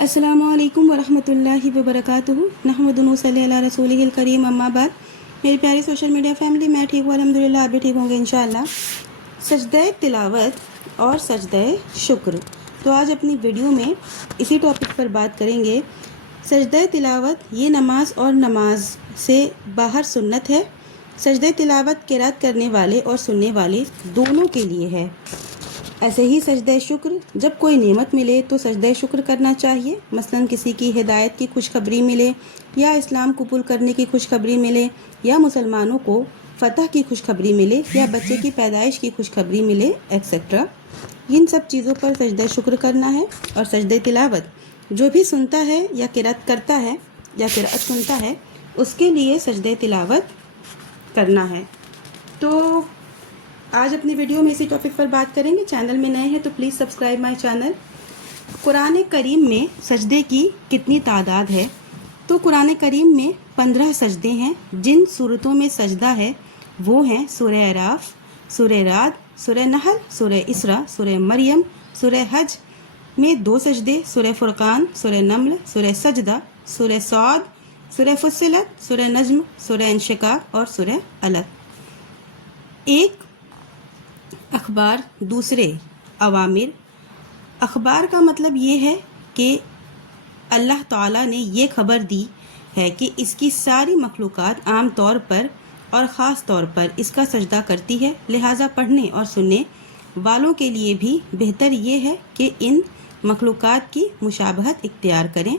अस्सलामु अलैकुम वरहमतुल्लाहि वबरकातुहू नहमदुहु व नसल्ली अला रसूलिहिल करीम अम्मा बाद। मेरी प्यारी सोशल मीडिया फैमिली, मैं ठीक हूँ अल्हम्दुलिल्लाह, आप भी ठीक होंगे इंशाअल्लाह। सजदे तिलावत और सजदे शुक्र। तो आज अपनी वीडियो में इसी टॉपिक पर बात करेंगे। सजदे तिलावत ये नमाज और नमाज से बाहर सुन्नत है। सजदे तिलावत क़िरात करने वाले और सुनने वाले दोनों के लिए है। ऐसे ही सजदे शुक्र, जब कोई नेमत मिले तो सजदे शुक्र करना चाहिए। मसलन किसी की हिदायत की खुशखबरी मिले, या इस्लाम कबूल करने की खुशखबरी मिले, या मुसलमानों को फ़तह की खुशखबरी मिले, या बच्चे की पैदाइश की खुशखबरी मिले, एक्सेट्रा। इन सब चीज़ों पर सजदे शुक्र करना है। और सजदे तिलावत जो भी सुनता है या क़िरात करता है या क़िरात सुनता है, उसके लिए सजदे तिलावत करना है। तो आज अपनी वीडियो में इसी टॉपिक पर बात करेंगे। चैनल में नए हैं तो प्लीज़ सब्सक्राइब माय चैनल। कुरान करीम में सजदे की कितनी तादाद है? तो कुरान करीम में 15 सजदे हैं। जिन सूरतों में सजदा है वो हैं सूरह अराफ, सूरह राद, सूरह नहल, सूरह इसरा, सूरह मरियम, सूरह हज में 2 सजदे, सूरह फुरकान, सूरह नमल, सूरह सजदा, सूरह सौद, सूरह फुस्सिलत, सूरह नज्म, सूरह इंशिकाक और सूरह अलक। एक अखबार, दूसरे अवामिर। अखबार का मतलब ये है कि अल्लाह ताला ने ये खबर दी है कि इसकी सारी मखलूक़ात आम तौर पर और ख़ास तौर पर इसका सजदा करती है, लिहाजा पढ़ने और सुनने वालों के लिए भी बेहतर ये है कि इन मखलूक़ात की मुशाबहत इख्तियार करें।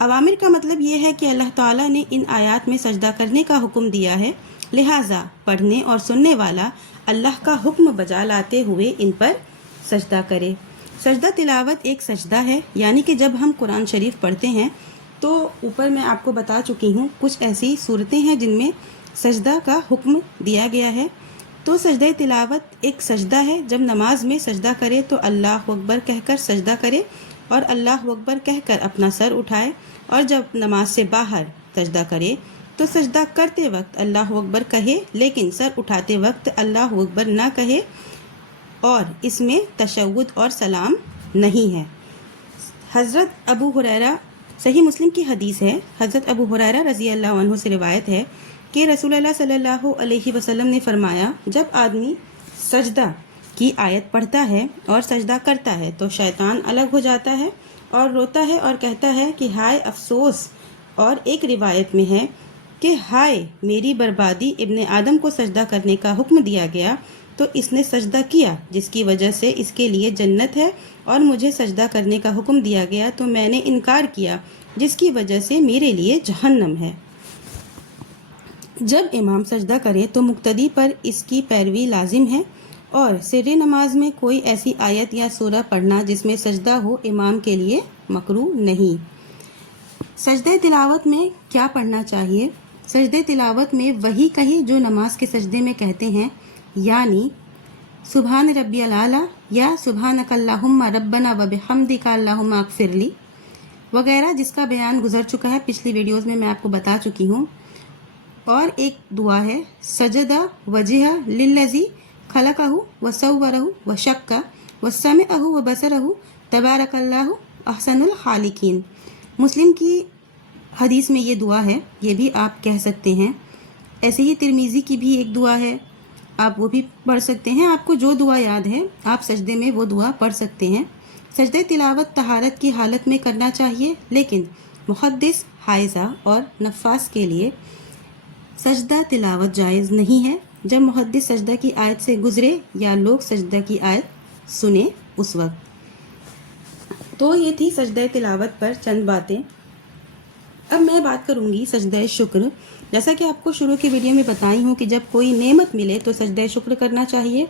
अवामिर का मतलब ये है कि अल्लाह ताला ने इन आयात में सजदा करने का हुक्म दिया है, लिहाजा पढ़ने और सुनने वाला अल्लाह का हुक्म बजा लाते हुए इन पर सजदा करे। सजदा तिलावत एक सजदा है, यानी कि जब हम कुरान शरीफ पढ़ते हैं तो ऊपर मैं आपको बता चुकी हूँ कुछ ऐसी सूरतें हैं जिनमें सजदा का हुक्म दिया गया है। तो सजदा तिलावत एक सजदा है। जब नमाज में सजदा करे तो अल्लाह अकबर कहकर सजदा करे और अल्लाह अकबर कहकर अपना सर उठाए, और जब नमाज से बाहर सजदा करे तो सजदा करते वक्त अल्लाह अकबर कहे, लेकिन सर उठाते वक्त अल्लाह अकबर ना कहे, और इसमें तशव्वुद और सलाम नहीं है। हज़रत अबू हुरैरा, सही मुस्लिम की हदीस है, हज़रत अबू हुरैरा रज़ी अल्लाह अन्हु से रिवायत है कि रसूलुल्लाह सल्लल्लाहु अलैहि वसल्लम ने फरमाया, जब आदमी सजदा की आयत पढ़ता है और सजदा करता है तो शैतान अलग हो जाता है और रोता है और कहता है कि हाय अफसोस। और एक रिवायत में है कि हाय मेरी बर्बादी, इब्ने आदम को सजदा करने का हुक्म दिया गया तो इसने सजदा किया जिसकी वजह से इसके लिए जन्नत है, और मुझे सजदा करने का हुक्म दिया गया तो मैंने इनकार किया जिसकी वजह से मेरे लिए जहन्नम है। जब इमाम सजदा करे तो मुक्तदी पर इसकी पैरवी लाजिम है, और सिर्रे नमाज में कोई ऐसी आयत या सूरा पढ़ना जिसमें सजदा हो इमाम के लिए मकरूह नहीं। सजदे तिलावत में क्या पढ़ना चाहिए? सजदे तिलावत में वही कहे जो नमाज के सजदे में कहते हैं, यानी सुभान रब्बियल आला या सुभानकल्लाहुम्मा रब्बना व बिहम्दिका अल्लाहुम्मा अगफिरली वगैरह, जिसका बयान गुजर चुका है पिछली वीडियोस में, मैं आपको बता चुकी हूँ। और एक दुआ है, सजदा वजह लिल्लज़ी खलक़हु व सव्वरहु व शक्का व समिअहु व बसरहु तबारकल्लाहु अहसनुल खालिकीन। मुस्लिम की हदीस में ये दुआ है, ये भी आप कह सकते हैं। ऐसे ही तिरमिज़ी की भी एक दुआ है, आप वो भी पढ़ सकते हैं। आपको जो दुआ याद है आप सजदे में वो दुआ पढ़ सकते हैं। सजदे तिलावत तहारत की हालत में करना चाहिए, लेकिन मुहद्दिस, हाइज़ा और नफास के लिए सजदा तिलावत जायज़ नहीं है जब मुहद्दिस सजदा की आयत से गुज़रे या लोग सजदा की आयत सुने उस वक्त। तो ये थी सजदा तिलावत पर चंद बातें। अब मैं बात करूंगी सजदा शुक्र। जैसा कि आपको शुरू की वीडियो में बताई हूँ कि जब कोई नेमत मिले तो सजदा शुक्र करना चाहिए।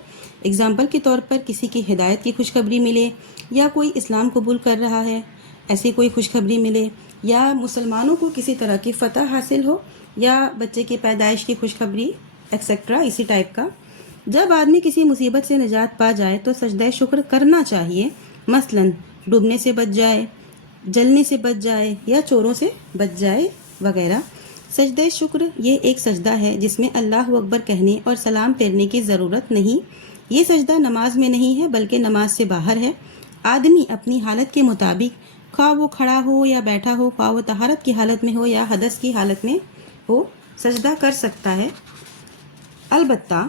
एग्जाम्पल के तौर पर किसी की हिदायत की खुशखबरी मिले, या कोई इस्लाम कबूल कर रहा है ऐसी कोई खुशखबरी मिले, या मुसलमानों को किसी तरह की फ़तह हासिल हो, या बच्चे की पैदाइश की खुशखबरी, एक्सेट्रा, इसी टाइप का। जब आदमी किसी मुसीबत से निजात पा जाए तो सजदा शुक्र करना चाहिए। मसलन डूबने से बच जाए, जलने से बच जाए, या चोरों से बच जाए वगैरह। सजदा शुक्र ये एक सजदा है जिसमें अल्लाह अकबर कहने और सलाम फेरने की ज़रूरत नहीं। ये सजदा नमाज में नहीं है बल्कि नमाज से बाहर है। आदमी अपनी हालत के मुताबिक خواہ وہ کھڑا ہو یا بیٹھا ہو، خواہ وہ طہارت کی حالت میں ہو یا حدث کی حالت میں ہو، سجدہ کر سکتا ہے۔ البتہ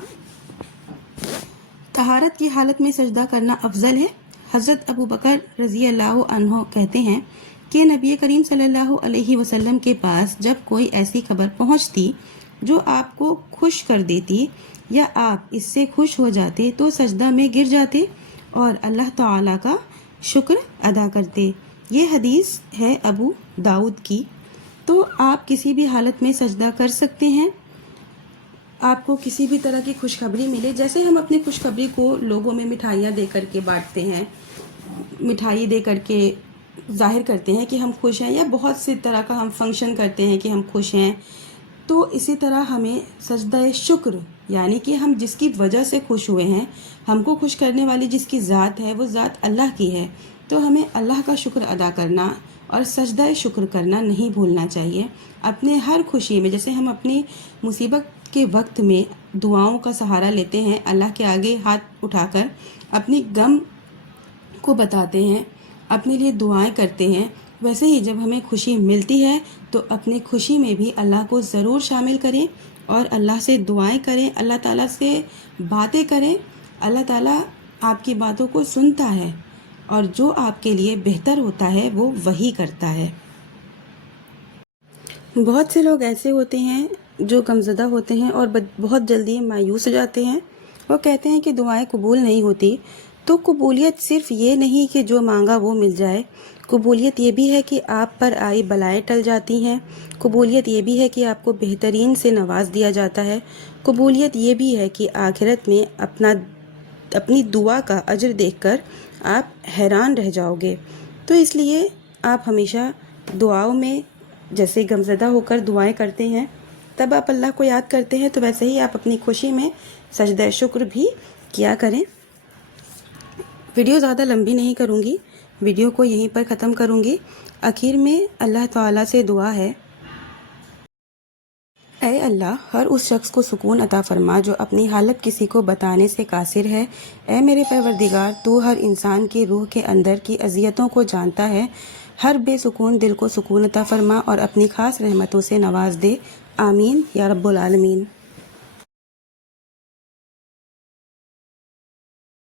طہارت کی حالت میں سجدہ کرنا افضل ہے۔ حضرت ابو بکر رضی اللہ عنہ کہتے ہیں کہ نبی کریم صلی اللہ علیہ وسلم کے پاس جب کوئی ایسی خبر پہنچتی جو آپ کو خوش کر دیتی یا آپ اس سے خوش ہو جاتے تو سجدہ میں گر جاتے اور اللہ تعالیٰ کا شکر ادا کرتے۔ یہ حدیث ہے ابو داؤد کی۔ تو آپ کسی بھی حالت میں سجدہ کر سکتے ہیں۔ آپ کو کسی بھی طرح کی خوشخبری ملے، جیسے ہم اپنی خوشخبری کو لوگوں میں مٹھائیاں دے کر کے بانٹتے ہیں، مٹھائی دے کر کے ظاہر کرتے ہیں کہ ہم خوش ہیں، یا بہت سی طرح کا ہم فنکشن کرتے ہیں کہ ہم خوش ہیں، تو اسی طرح ہمیں سجدہ شکر، یعنی کہ ہم جس کی وجہ سے خوش ہوئے ہیں، ہم کو خوش کرنے والی جس کی ذات ہے وہ ذات اللہ کی ہے، تو ہمیں اللہ کا شکر ادا کرنا اور سجدہ شکر کرنا نہیں بھولنا چاہیے۔ اپنے ہر خوشی میں، جیسے ہم اپنی مصیبت کے وقت میں دعاؤں کا سہارا لیتے ہیں، اللہ کے آگے ہاتھ اٹھا کر اپنی غم کو بتاتے ہیں، اپنے لیے دعائیں کرتے ہیں، ویسے ہی جب ہمیں خوشی ملتی ہے تو اپنی خوشی میں بھی اللہ کو ضرور شامل کریں اور اللہ سے دعائیں کریں، اللہ تعالیٰ سے باتیں کریں۔ اللہ تعالیٰ آپ کی باتوں کو سنتا ہے اور جو آپ کے لیے بہتر ہوتا ہے وہ وہی کرتا ہے۔ بہت سے لوگ ایسے ہوتے ہیں جو غمزدہ ہوتے ہیں اور بہت جلدی مایوس ہو جاتے ہیں۔ وہ کہتے ہیں کہ دعائیں قبول نہیں ہوتی۔ تو قبولیت صرف یہ نہیں کہ جو مانگا وہ مل جائے، قبولیت یہ بھی ہے کہ آپ پر آئی بلائیں ٹل جاتی ہیں، قبولیت یہ بھی ہے کہ آپ کو بہترین سے نواز دیا جاتا ہے، قبولیت یہ بھی ہے کہ آخرت میں اپنی دعا کا اجر دیکھ کر آپ حیران رہ جاؤ گے۔ تو اس لیے آپ ہمیشہ دعاؤں میں جیسے غمزدہ ہو کر دعائیں کرتے ہیں، تب آپ اللہ کو یاد کرتے ہیں، تو ویسے ہی آپ اپنی خوشی میں سجدہ شکر بھی کیا کریں۔ ویڈیو زیادہ لمبی نہیں کروں گی، ویڈیو کو یہیں پر ختم کروں گی۔ آخر میں اللہ تعالیٰ سے دعا ہے، اے اللہ، ہر اس شخص کو سکون عطا فرما جو اپنی حالت کسی کو بتانے سے قاصر ہے۔ اے میرے پروردگار، تو ہر انسان کی روح کے اندر کی اذیتوں کو جانتا ہے، ہر بے سکون دل کو سکون عطا فرما اور اپنی خاص رحمتوں سے نواز دے، آمین یا رب العالمین۔